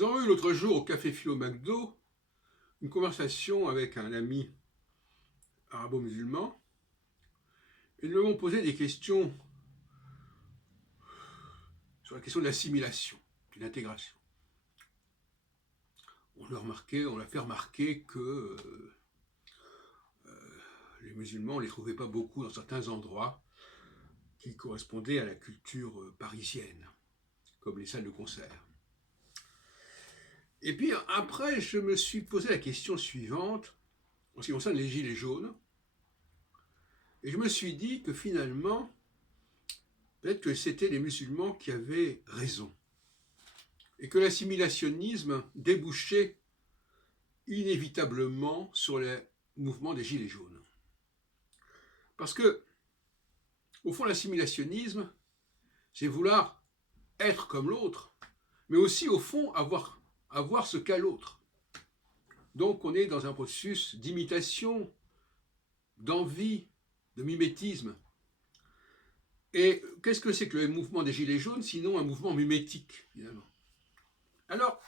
Nous avons eu l'autre jour au Café Philo McDo une conversation avec un ami arabo-musulman et nous lui avons posé des questions sur la question de l'assimilation, de l'intégration. On l'a fait remarquer que les musulmans, on ne les trouvait pas beaucoup dans certains endroits qui correspondaient à la culture parisienne, comme les salles de concert. Et puis après, je me suis posé la question suivante, en ce qui concerne les gilets jaunes, et je me suis dit que finalement, peut-être que c'était les musulmans qui avaient raison, et que l'assimilationnisme débouchait inévitablement sur le mouvement des gilets jaunes. Parce que, au fond, l'assimilationnisme, c'est vouloir être comme l'autre, mais aussi, au fond, avoir ce qu'a l'autre. Donc, on est dans un processus d'imitation, d'envie, de mimétisme. Et qu'est-ce que c'est que le mouvement des Gilets jaunes, sinon un mouvement mimétique, finalement? Alors,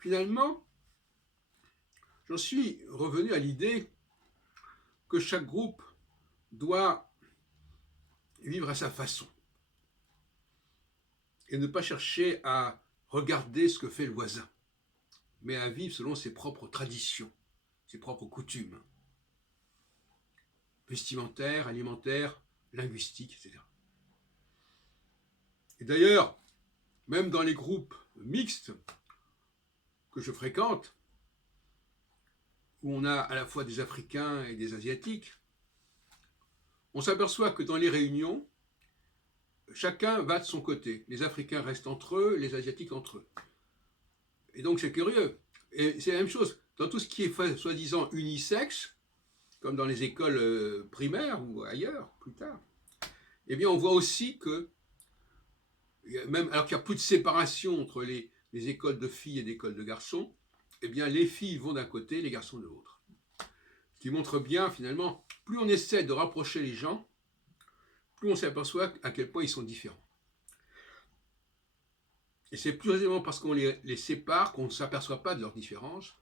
finalement, j'en suis revenu à l'idée que chaque groupe doit vivre à sa façon et ne pas chercher à regarder ce que fait le voisin, mais à vivre selon ses propres traditions, ses propres coutumes, vestimentaires, alimentaires, linguistiques, etc. Et d'ailleurs, même dans les groupes mixtes que je fréquente, où on a à la fois des Africains et des Asiatiques, on s'aperçoit que dans les réunions, chacun va de son côté. Les Africains restent entre eux, les Asiatiques entre eux. Et donc c'est curieux. Et c'est la même chose. Dans tout ce qui est soi-disant unisexe, comme dans les écoles primaires ou ailleurs, plus tard, eh bien on voit aussi que, même alors qu'il n'y a plus de séparation entre les écoles de filles et les écoles de garçons, eh bien les filles vont d'un côté, les garçons de l'autre. Ce qui montre bien, finalement, plus on essaie de rapprocher les gens, plus on s'aperçoit à quel point ils sont différents. Et c'est plus aisément parce qu'on les sépare qu'on ne s'aperçoit pas de leurs différences.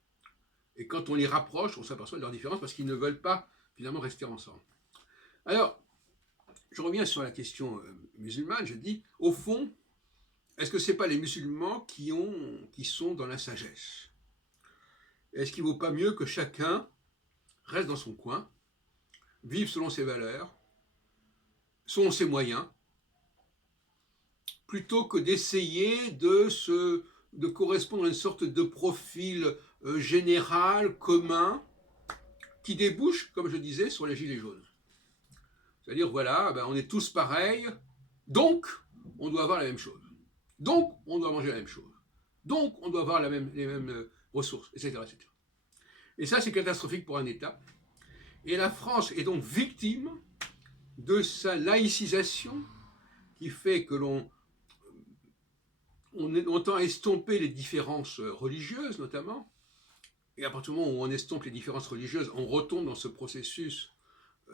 Et quand on les rapproche, on s'aperçoit de leurs différences parce qu'ils ne veulent pas, finalement, rester ensemble. Alors, je reviens sur la question musulmane. Je dis, au fond, est-ce que ce n'est pas les musulmans qui sont dans la sagesse? Est-ce qu'il ne vaut pas mieux que chacun reste dans son coin, vive selon ses valeurs, selon ses moyens, plutôt que d'essayer de correspondre à une sorte de profil général, commun, qui débouche, comme je disais, sur les gilets jaunes. C'est-à-dire, voilà, on est tous pareils, donc on doit avoir la même chose. Donc on doit manger la même chose. Donc on doit avoir les mêmes ressources, etc., etc. Et ça, c'est catastrophique pour un État. Et la France est donc victime de sa laïcisation qui fait que l'on tend à estomper les différences religieuses, notamment. Et à partir du moment où on estompe les différences religieuses, on retombe dans ce processus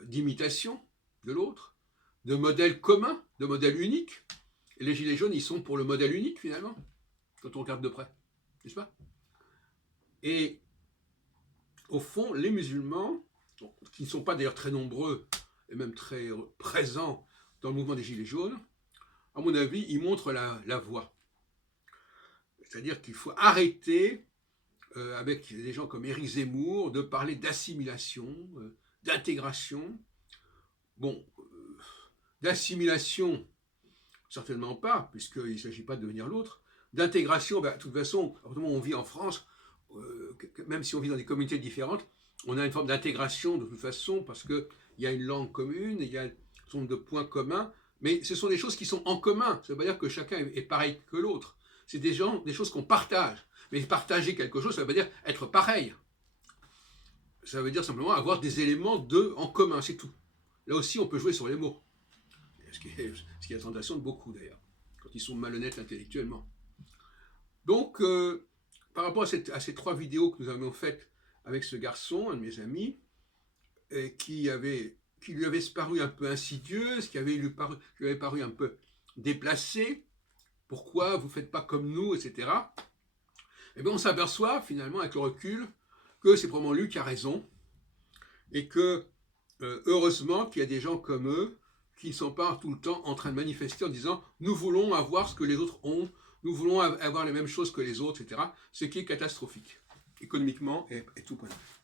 d'imitation de l'autre, de modèle commun, de modèle unique. Et les Gilets jaunes, ils sont pour le modèle unique, finalement, quand on regarde de près, n'est-ce pas? Et au fond, les musulmans, qui ne sont pas d'ailleurs très nombreux, et même très présents dans le mouvement des Gilets jaunes, à mon avis, ils montrent la voie. C'est-à-dire qu'il faut arrêter, avec des gens comme Éric Zemmour, de parler d'assimilation, d'intégration. Bon, d'assimilation, certainement pas, puisqu'il ne s'agit pas de devenir l'autre. D'intégration, de toute façon, on vit en France, même si on vit dans des communautés différentes, on a une forme d'intégration de toute façon, parce qu'il y a une langue commune, il y a un certain nombre de points communs, mais ce sont des choses qui sont en commun. Ça ne veut pas dire que chacun est pareil que l'autre. C'est des choses qu'on partage. Mais partager quelque chose, ça veut dire être pareil. Ça veut dire simplement avoir des éléments en commun, c'est tout. Là aussi, on peut jouer sur les mots. Ce qui est la tentation de beaucoup, d'ailleurs, quand ils sont malhonnêtes intellectuellement. Donc, par rapport à ces 3 vidéos que nous avions faites avec ce garçon, un de mes amis, qui lui avait paru un peu insidieuse, qui lui avait paru un peu déplacé, pourquoi vous ne faites pas comme nous, etc. eh bien on s'aperçoit finalement avec le recul que c'est probablement lui qui a raison et que heureusement qu'il y a des gens comme eux qui ne sont pas tout le temps en train de manifester en disant nous voulons avoir ce que les autres ont, nous voulons avoir les mêmes choses que les autres, etc. Ce qui est catastrophique, économiquement et tout point de vue.